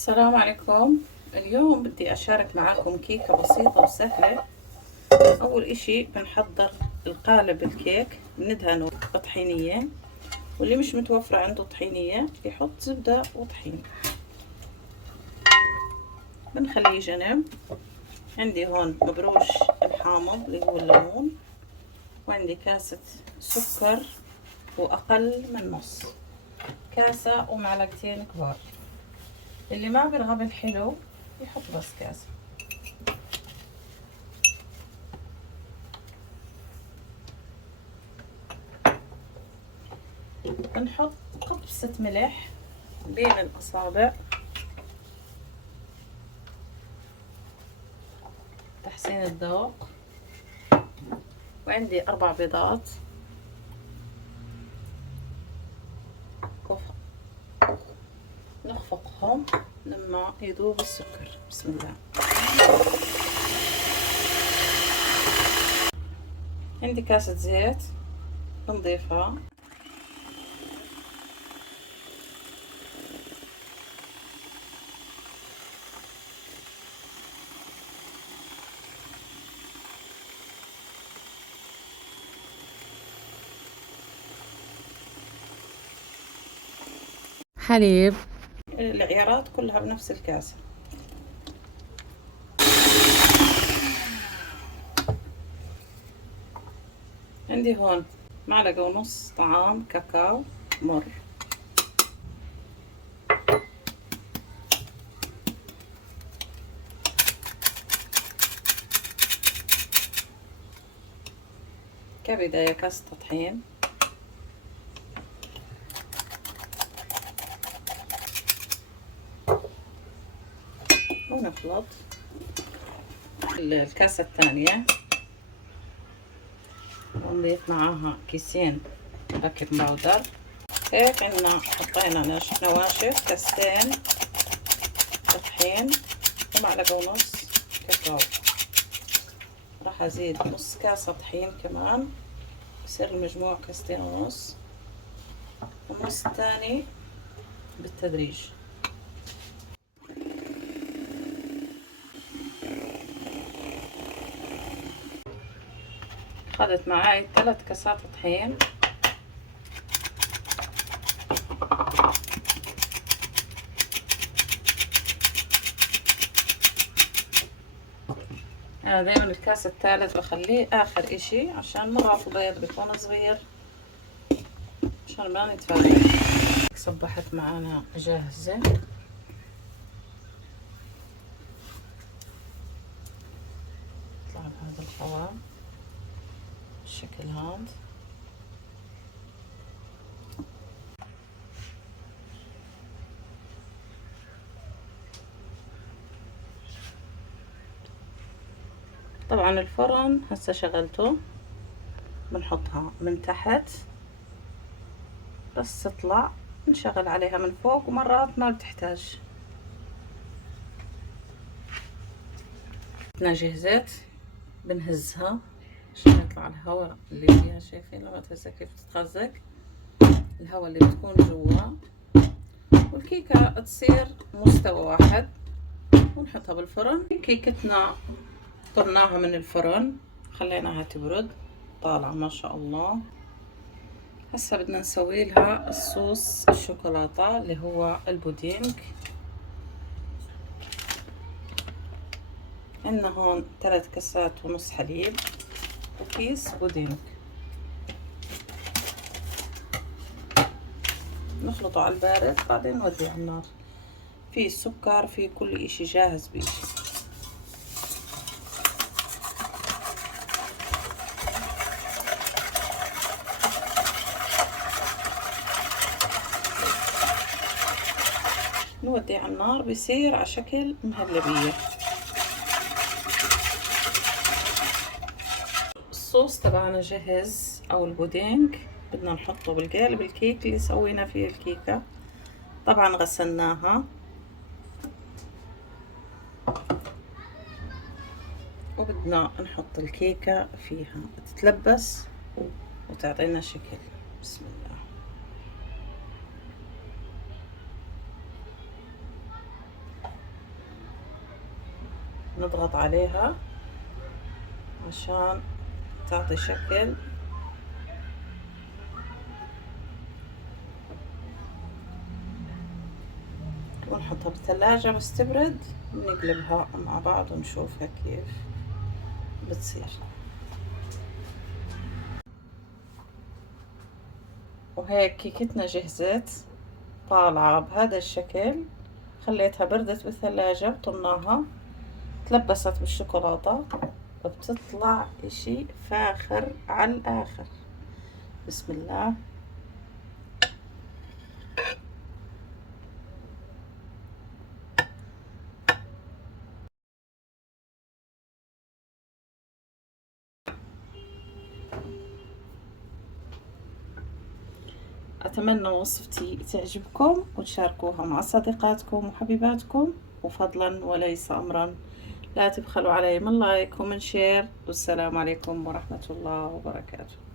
السلام عليكم. اليوم بدي أشارك معاكم كيكة بسيطة وسهلة. أول إشي بنحضر القالب الكيك، بندهنه بطحينية، واللي مش متوفرة عنده طحينية يحط زبدة وطحين. بنخليه جنب. عندي هون مبروش الحامض اللي هو الليمون، وعندي كاسة سكر وأقل من نص كاسة ومعلقتين كبار. اللي ما بيرغب الحلو يحط بس كاسة. بنحط قبصة ملح بين الأصابع تحسين الذوق، وعندي 4 بيضات نخفقهم لما يذوب السكر. بسم الله. عندي كاسة زيت بنضيفها، حليب. العيارات كلها بنفس الكاسة. عندي هون معلقة ونص طعام كاكاو مر، كبداية كاسة طحين، ونخلط. الكاسة الثانية ونضيف معاها كيسين بيكنج باودر. هيك عنا حطينا نواشف، كاستين طحين ومعلقة ونص كاكاو. راح ازيد نص كاسة طحين كمان، بصير المجموع كاستين ونص، والنص الثاني بالتدريج. اخذت معاي 3 كاسات طحين. انا دايما الكاس الثالث بخليه اخر اشي، عشان مرات البيض بيكون صغير عشان ما نتفرق. صبحت معانا جاهزة. طلع بهذا القوام بالشكل هذا. طبعا الفرن هسه شغلته، بنحطها من تحت بس تطلع، نشغل عليها من فوق، ومرات ما بتحتاج. جهزت، بنهزها عشان يطلع الهواء اللي فيها. شايفين لما تهزها كيف تتخزق؟ الهواء اللي بتكون جوا، والكيكة تصير مستوى واحد، ونحطها بالفرن. كيكتنا طلعناها من الفرن، خليناها تبرد، طالعة ما شاء الله. هسه بدنا نسوي لها الصوص الشوكولاتة اللي هو البودينج. عندنا هون 3 كاسات ونص حليب وكيس بودينج، نخلطه على البارد، بعدين نوديه على النار. في السكر، في كل اشي جاهز بيجي. نوديه على النار، بيصير على شكل مهلبية. الصوص تبعنا جهز، او البودينج بدنا نحطه بالقالب الكيك اللي سوينا فيه الكيكة. طبعا غسلناها، وبدنا نحط الكيكة فيها تتلبس وتعطينا شكل. بسم الله. نضغط عليها عشان تعطي شكل. ونحطها بالثلاجة بس تبرد، نقلبها مع بعض ونشوفها كيف بتصير. وهيك كيكتنا جهزت، طالعة بهذا الشكل. خليتها بردت بالثلاجة وطلناها، تلبست بالشوكولاتة، بتطلع اشي فاخر على الاخر. بسم الله. أتمنى وصفتي تعجبكم وتشاركوها مع صديقاتكم وحبيباتكم، وفضلا وليس أمرا لا تبخلوا علي من لايك ومن شير. والسلام عليكم ورحمة الله وبركاته.